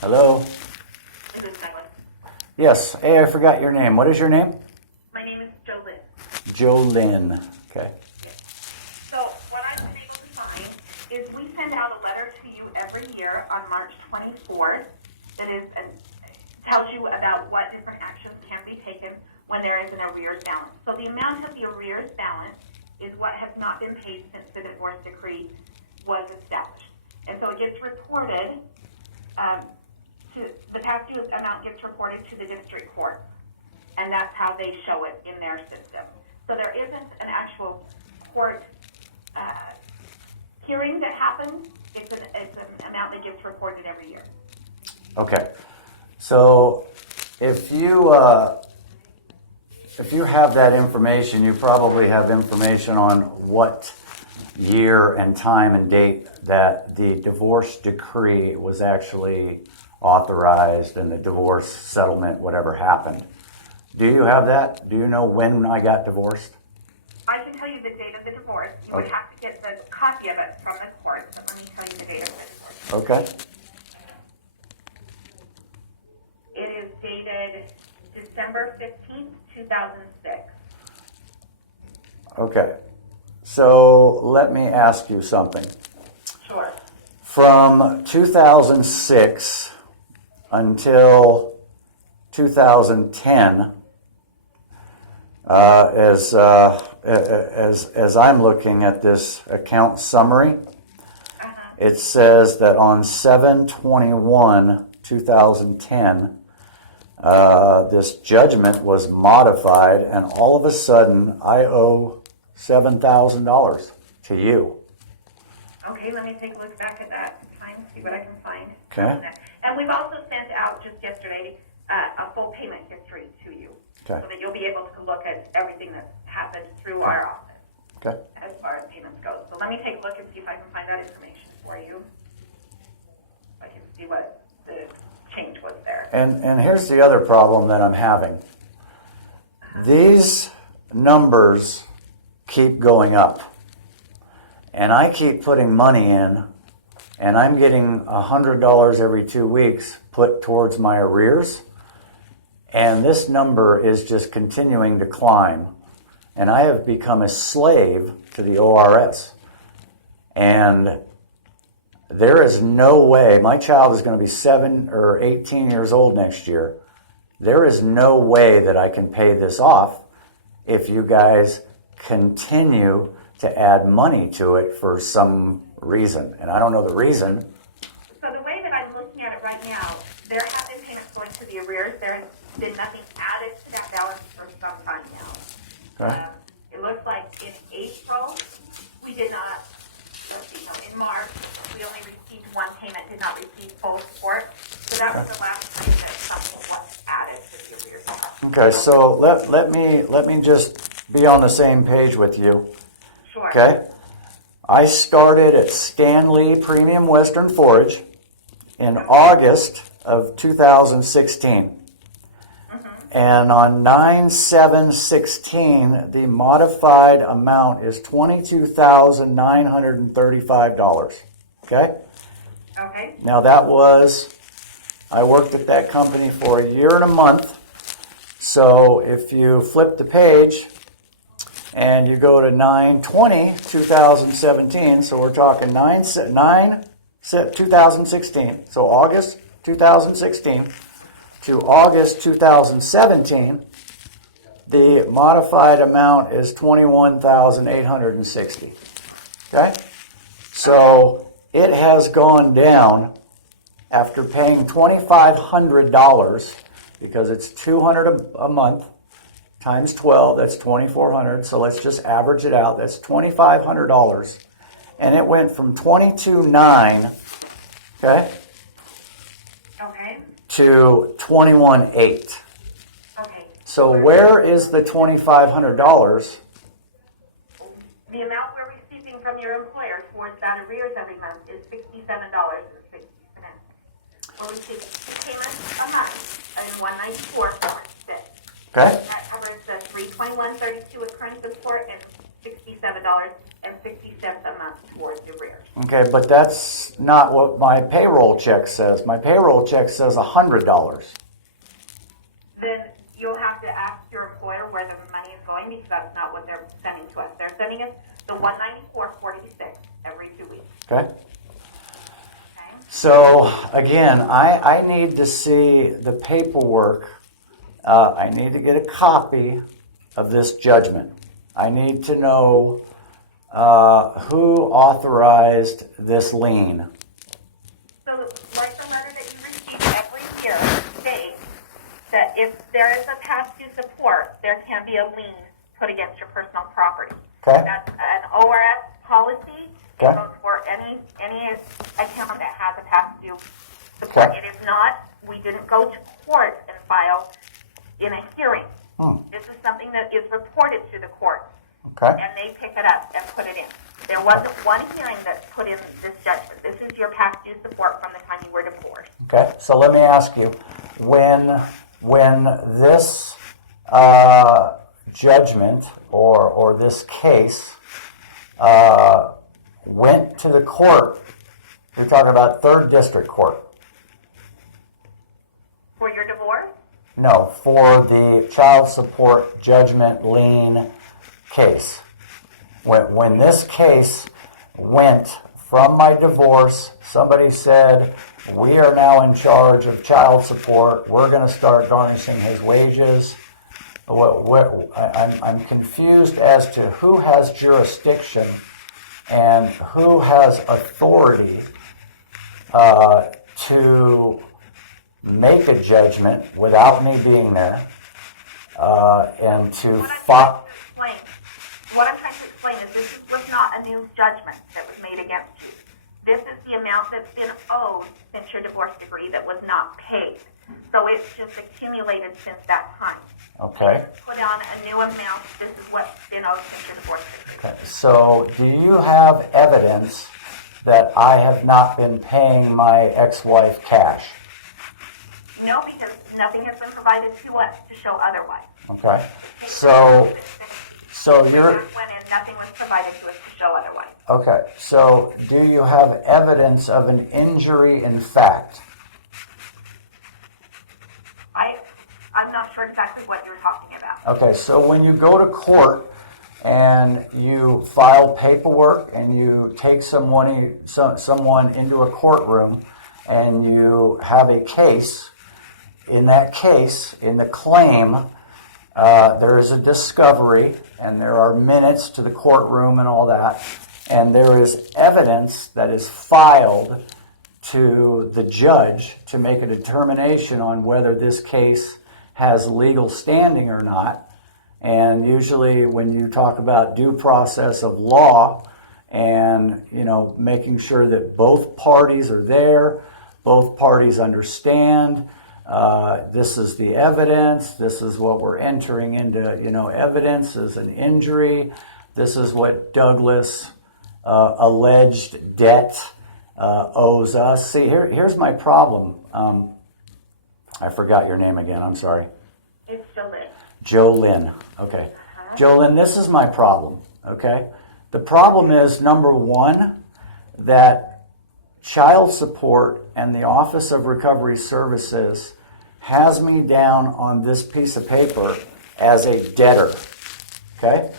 Hello? Is this Douglas? Yes. Hey, I forgot your name. What is your name? My name is Jo Lynn. Jo Lynn. Okay. So what I've been able to find is we send out a letter to you every year on March 24th that is tells you about what different actions can be taken when there is an arrears balance. So the amount of the arrears balance is what has not been paid since the divorce decree was established. And so it gets reported, the past due amount gets reported to the district court, and that's how they show it in their system. So there isn't an actual court hearing that happens. It's an amount that gets reported every year. Okay. So if you have that information, you probably have information on what year and time and date that the divorce decree was actually authorized and the divorce settlement, whatever happened. Do you have that? Do you know when I got divorced? I can tell you the date of the divorce. You would have to get the copy of it from the court, but let me tell you the date of the divorce. Okay. It is dated December 15th, 2006. Okay. So let me ask you something. Sure. From 2006 until 2010, as I'm looking at this account summary, it says that on 7/21/2010, this judgment was modified, and all of a sudden, I owe $7,000 to you. Okay, let me take a look back at that time, see what I can find. Okay. And we've also sent out just yesterday a full payment history to you, Okay. so that you'll be able to look at everything that's happened through our office Okay. as far as payments go. So let me take a look and see if I can find that information for you. I can see what the change was there. And here's the other problem that I'm having. These numbers keep going up. And I keep putting money in, and I'm getting $100 every 2 weeks put towards my arrears. And this number is just continuing to climb. And I have become a slave to the ORS. And there is no way, my child is going to be 7 or 18 years old next year. There is no way that I can pay this off if you guys continue to add money to it for some reason. And I don't know the reason. So the way that I'm looking at it right now, there have been payments going to the arrears. There has been nothing added to that balance for some time now. Okay. It looks like in April, we did not, in March, we only received one payment, did not receive full support. So that was the last time that something was added to the arrears. Okay, so let me just be on the same page with you. Sure. Okay? I started at Stanley Premium Western Forage in August of 2016. And on 9/7/16, the modified amount is $22,935. Okay? Okay. Now I worked at that company for a year and a month. So if you flip the page and you go to 9/20/2017, so we're talking 2016, so August 2016 to August 2017, the modified amount is $21,860. Okay? So it has gone down after paying $2,500 because it's $200 a month times 12, that's $2,400. So let's just average it out. That's $2,500. And it went from $22,900, okay, Okay. to $21,800. Okay. So where is the $2,500? The amount we're receiving from your employer towards that arrears every month is $67.60. We're receiving 2 payments a month and $194.46. Okay. That covers the $321.32 of current support and $67 a month towards the rear. Okay, but that's not what my payroll check says. My payroll check says $100. Then you'll have to ask your employer where the money is going, because that's not what they're sending to us. They're sending us the $194.46 every 2 weeks. Okay? Okay? So, again, I need to see the paperwork. I need to get a copy of this judgment. I need to know who authorized this lien. So, like the letter that you receive every year states that if there is a past due support, there can be a lien put against your personal property. Okay. That's an ORS policy. Okay. It goes for any account that has a past due support. Okay. It is not, we didn't go to court and file in a hearing. This is something that is reported to the court. Okay. And they pick it up and put it in. There wasn't one hearing that put in this judgment. This is your past due support from the time you were divorced. Okay. So let me ask you, when this judgment or this case went to the court, you're talking about 3rd District Court. For your divorce? No, for the child support judgment lien case. When this case went from my divorce, somebody said, we are now in charge of child support. We're going to start garnishing his wages. I'm confused as to who has jurisdiction and who has authority to make a judgment without me being there, and to What I'm trying to explain is this was not a new judgment that was made against you. This is the amount that's been owed since your divorce decree that was not paid. So it's just accumulated since that time. Okay. Put on a new amount. This is what's been owed since your divorce decree. Okay. So do you have evidence that I have not been paying my ex-wife cash? No, because nothing has been provided to us to show otherwise. Okay. So you're... Went in, nothing was provided to us to show otherwise. Okay. So do you have evidence of an injury in fact? I'm not sure exactly what you're talking about. Okay. So when you go to court and you file paperwork and you take someone into a courtroom and you have a case, in that case, in the claim, there is a discovery and there are minutes to the courtroom and all that, and there is evidence that is filed to the judge to make a determination on whether this case has legal standing or not. And usually when you talk about due process of law and, making sure that both parties are there, both parties understand, this is the evidence, this is what we're entering into, evidence as an injury, this is what Douglas alleged debt owes us. See, here's my problem. I forgot your name again, I'm sorry. It's still there. Jolynn. Okay. Jolynn, this is my problem. Okay. The problem is, number one, that child support and the Office of Recovery Services has me down on this piece of paper as a debtor. Okay?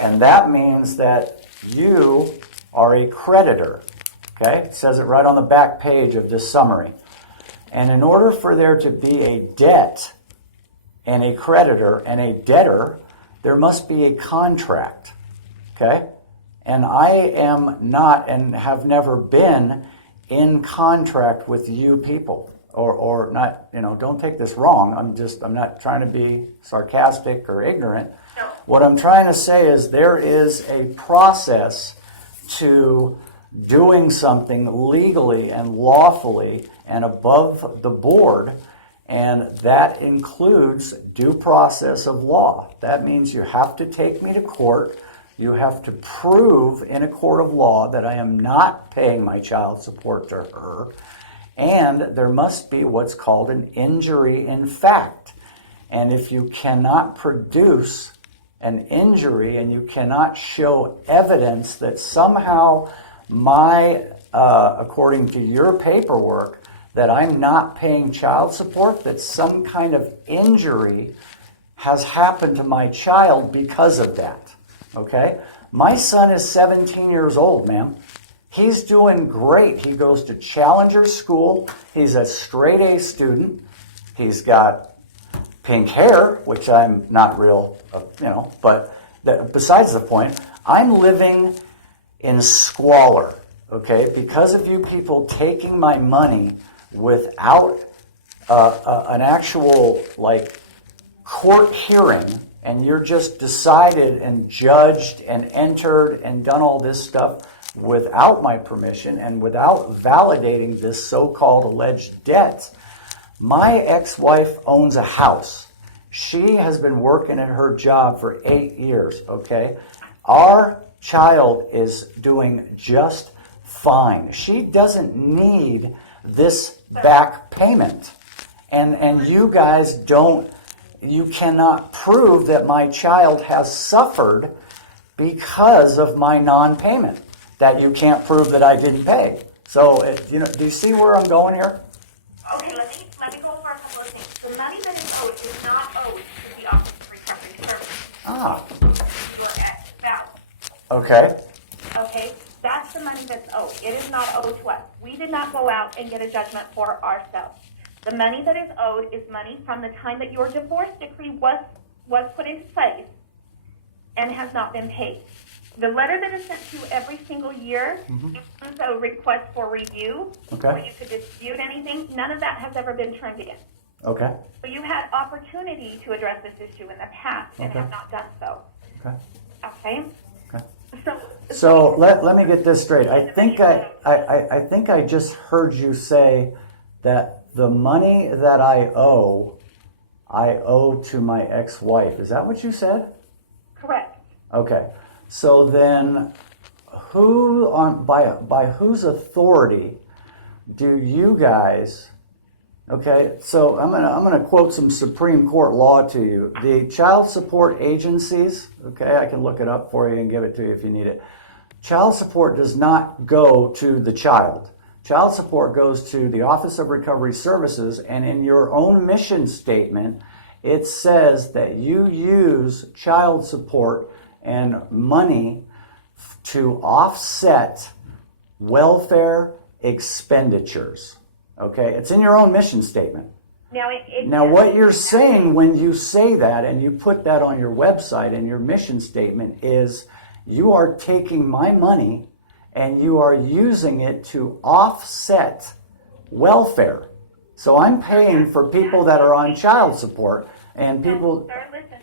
And that means that you are a creditor. Okay? It says it right on the back page of this summary. And in order for there to be a debt and a creditor and a debtor, there must be a contract. Okay? And I am not and have never been in contract with you people. Or not, don't take this wrong. I'm not trying to be sarcastic or ignorant. No. What I'm trying to say is there is a process to doing something legally and lawfully and above the board, and that includes due process of law. That means you have to take me to court. You have to prove in a court of law that I am not paying my child support to her. And there must be what's called an injury in fact. And if you cannot produce an injury and you cannot show evidence that somehow my, according to your paperwork, that I'm not paying child support, that some kind of injury has happened to my child because of that. Okay? My son is 17 years old, ma'am. He's doing great. He goes to Challenger School. He's a straight A student. He's got pink hair, which I'm not real, but besides the point, I'm living in squalor, okay, because of you people taking my money without an actual, court hearing, and you're just decided and judged and entered and done all this stuff without my permission and without validating this so-called alleged debt. My ex-wife owns a house. She has been working at her job for 8 years, okay? Our child is doing just fine. She doesn't need this back payment. And you guys you cannot prove that my child has suffered because of my non-payment. That you can't prove that I didn't pay. So, do you see where I'm going here? Okay, let me go over a couple of things. The money that is owed is not owed to the Office of Recovery Services. Ah. Your ex-spouse. Okay. Okay, that's the money that's owed. It is not owed to us. We did not go out and get a judgment for ourselves. The money that is owed is money from the time that your divorce decree was put into place and has not been paid. The letter that is sent to you every single year includes a request for review, where you could dispute anything. None of that has ever been turned in. Okay. So you had opportunity to address this issue in the past and have not done so. Okay. Okay? Okay. So let me get this straight. I think I just heard you say that the money that I owe to my ex-wife. Is that what you said? correct. Okay. So then by whose authority do you guys, okay, so I'm gonna quote some Supreme Court law to you. The child support agencies, okay, I can look it up for you and give it to you if you need it. Child support does not go to the child. Child support goes to the Office of Recovery Services, and in your own mission statement, it says that you use child support and money to offset welfare expenditures. Okay, it's in your own mission statement. Now, what you're saying when you say that and you put that on your website and your mission statement is you are taking my money and you are using it to offset welfare. So I'm paying for people that are on child support and people. Sir, listen.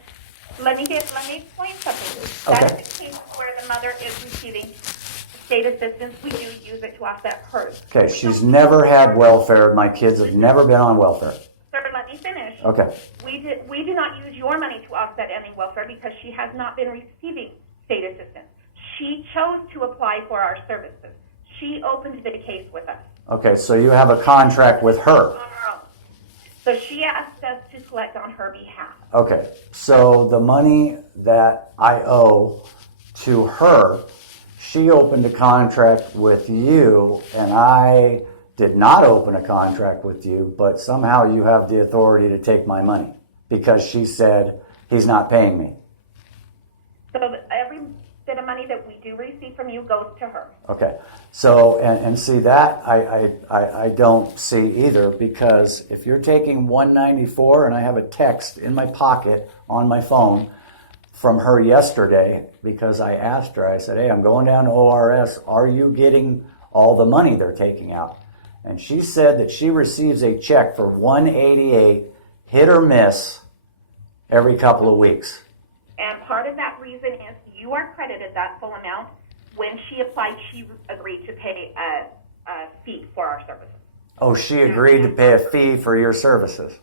Let me explain something. Okay. That's the case where the mother is receiving state assistance. We do use it to offset hers. Okay, she's never had welfare. My kids have never been on welfare. Sir, let me finish. Okay. We do not use your money to offset any welfare because she has not been receiving state assistance. She chose to apply for our services. She opened the case with us. Okay, so you have a contract with her. On her own. So she asked us to collect on her behalf. Okay, so the money that I owe to her, she opened a contract with you, and I did not open a contract with you, but somehow you have the authority to take my money because she said he's not paying me. So every bit of money that we do receive from you goes to her. Okay, so, and see that, I don't see either, because if you're taking $194 and I have a text in my pocket on my phone from her yesterday, because I asked her, I said, hey, I'm going down to ORS, are you getting all the money they're taking out? And she said that she receives a check for $188, hit or miss, every couple of weeks. And part of that reason is you are credited that full amount. When she applied, she agreed to pay a fee for our services. Oh, she agreed to pay a fee for your services.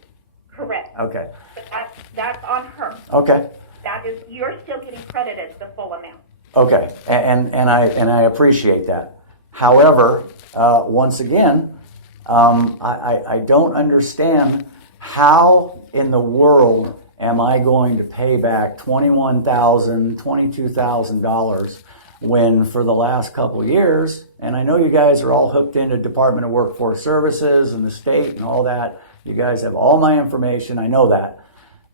Correct. Okay. But that's on her. Okay. That is, you're still getting credited the full amount. Okay, and I appreciate that. However, once again, I don't understand how in the world am I going to pay back $21,000, $22,000 when for the last couple of years, and I know you guys are all hooked into Department of Workforce Services and the state and all that. You guys have all my information. I know that.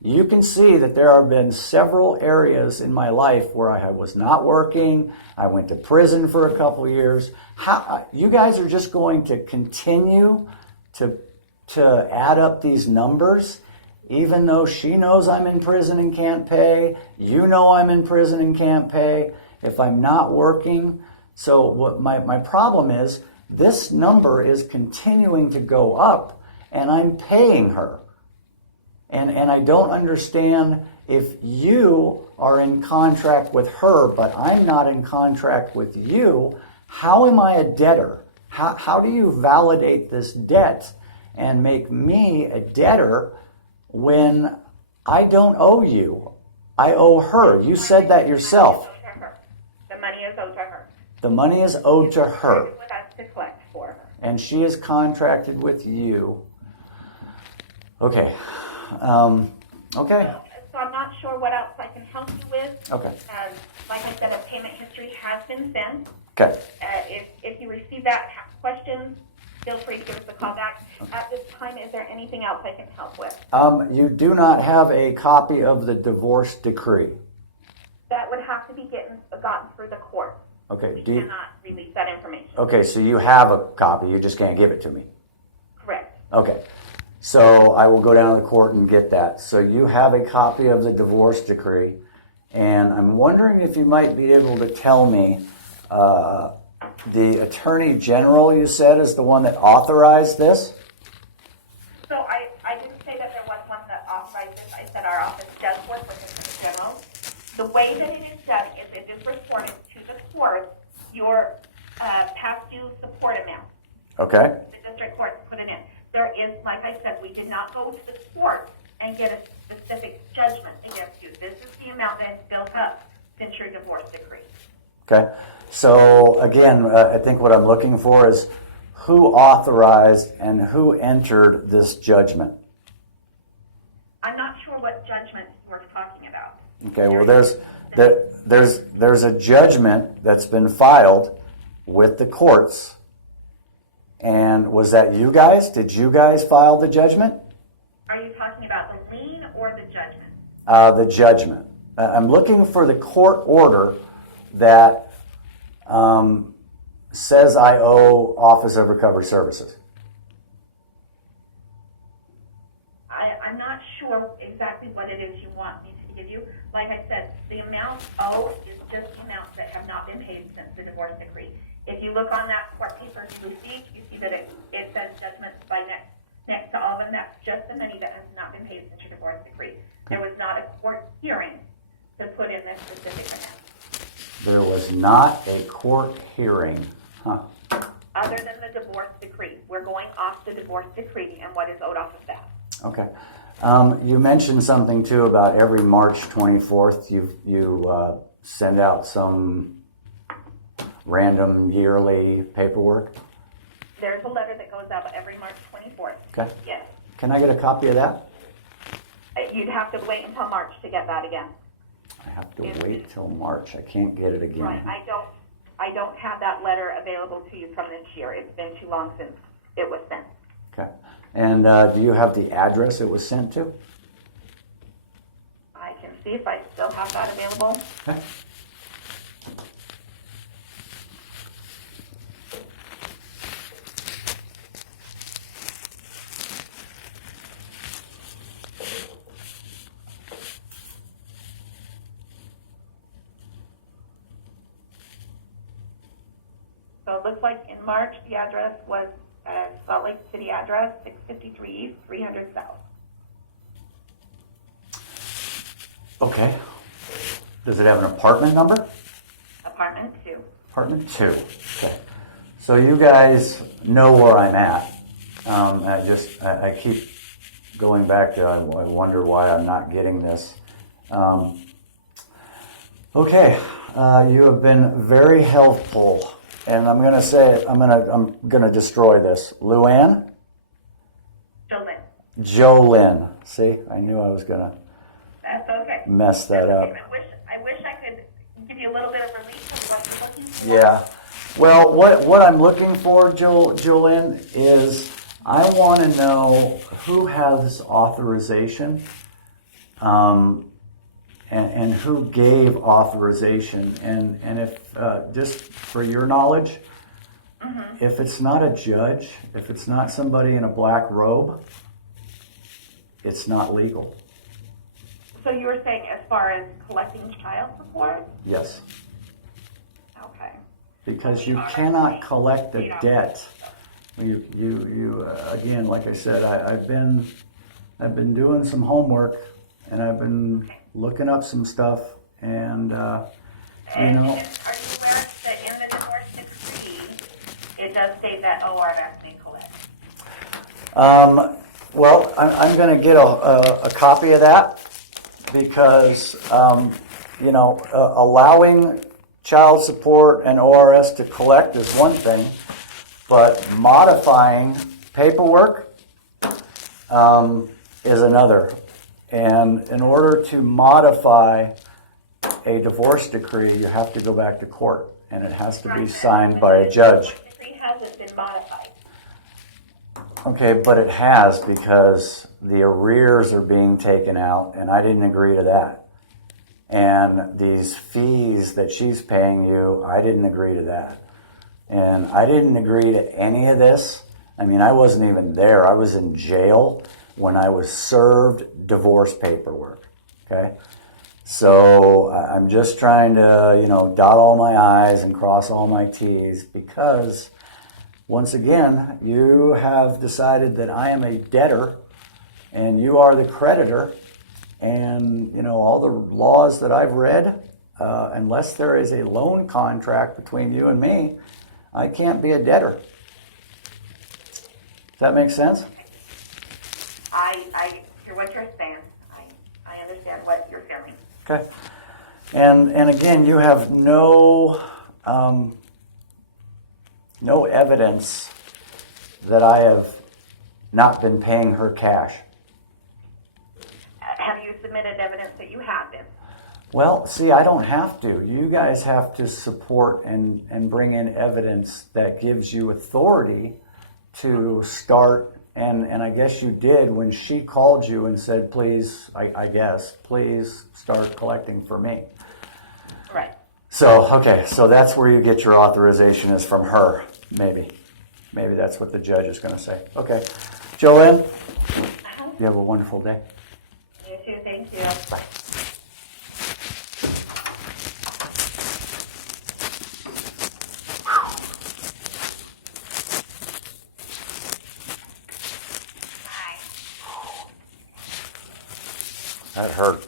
You can see that there have been several areas in my life where I was not working. I went to prison for a couple of years. How, you guys are just going to continue to add up these numbers, even though she knows I'm in prison and can't pay. You know I'm in prison and can't pay. If I'm not working. So what my problem is, this number is continuing to go up, and I'm paying her. And I don't understand, if you are in contract with her, but I'm not in contract with you, how am I a debtor? How do you validate this debt and make me a debtor when I don't owe you? I owe her. You said that yourself. The money is owed to her. The money is owed to her. With us to collect for her. And she is contracted with you. Okay. Okay. So I'm not sure what else I can help you with. Okay. Like I said, a payment history has been sent. Okay. If you receive that, have questions, feel free to give us a call back. At this time, is there anything else I can help with? You do not have a copy of the divorce decree. That would have to be gotten through the court. Okay. We cannot release that information. Okay, so you have a copy, you just can't give it to me. Correct. Okay. So I will go down to the court and get that. So you have a copy of the divorce decree, and I'm wondering if you might be able to tell me, the Attorney General, you said, is the one that authorized this? So I didn't say that there was one that authorized this. I said our office does work with the Attorney General. The way that it is done is it is reported to the court your past due support amount. Okay. The district court put it in. There is, like I said, we did not go to the court and get a specific judgment against you. This is the amount that has built up since your divorce decree. Okay. So again, I think what I'm looking for is who authorized and who entered this judgment. I'm not sure what judgment we're talking about. Okay. Well, there's a judgment that's been filed with the courts. And was that you guys? Did you guys file the judgment? Are you talking about the lien or the judgment? The judgment. I'm looking for the court order that says I owe Office of Recovery Services. I'm not sure exactly what it is you want me to give you. Like I said, the amount owed is just the amounts that have not been paid since the divorce decree. If you look on that court paper, you see that it says judgments by next to all of them. That's just the money that has not been paid since your divorce decree. There was not a court hearing to put in this specific amount. There was not a court hearing. Huh. Other than the divorce decree. We're going off the divorce decree and what is owed off of that. Okay. You mentioned something too about every March 24th you send out some random yearly paperwork. There's a letter that goes out every March 24th. Okay. Yes. Can I get a copy of that? You'd have to wait until March to get that again. I have to wait till March. I can't get it again. Right. I don't have that letter available to you from this year. It's been too long since it was sent. Okay. And do you have the address it was sent to? I can see if I still have that available. Okay. So it looks like in March the address was Salt Lake City address, 653 East, 300 South. Okay. Does it have an apartment number? Apartment 2. Apartment 2. Okay. So you guys know where I'm at. I keep going back to, I wonder why I'm not getting this. Okay. You have been very helpful. And I'm going to say, I'm going to destroy this. Luann? Jolene. Jolene. See, I knew I was going to That's okay. mess that up. I wish I could give you a little bit of relief of what you're looking for. Yeah. Well, what I'm looking for, Julian, is I want to know who has authorization, and who gave authorization, and if just for your knowledge, if it's not a judge, if it's not somebody in a black robe, it's not legal. So you were saying as far as collecting child support? Yes. Okay. Because you cannot collect the debt. You again, like I said, I've been doing some homework, and I've been looking up some stuff, and And are you aware that in the divorce decree, it does state that ORS may collect? Well, I'm going to get a copy of that, because allowing child support and ORS to collect is one thing, but modifying paperwork is another. And in order to modify a divorce decree, you have to go back to court, and it has to be signed by a judge. The decree hasn't been modified. Okay, but it has, because the arrears are being taken out, and I didn't agree to that. And these fees that she's paying you, I didn't agree to that. And I didn't agree to any of this. I mean, I wasn't even there. I was in jail when I was served divorce paperwork. Okay? So I'm just trying to, dot all my I's and cross all my T's, because once again, you have decided that I am a debtor and you are the creditor. And, all the laws that I've read, unless there is a loan contract between you and me, I can't be a debtor. Does that make sense? I hear what you're saying. I understand what you're feeling. Okay. And again, you have no evidence that I have not been paying her cash. Have you submitted evidence that you have been? Well, see, I don't have to. You guys have to support and bring in evidence that gives you authority to start. And I guess you did when she called you and said, please, please start collecting for me. Right. So, okay, so that's where you get your authorization, is from her, maybe. Maybe that's what the judge is going to say. Okay. Jolynn, you have a wonderful day. You too, thank you. Bye. That hurt.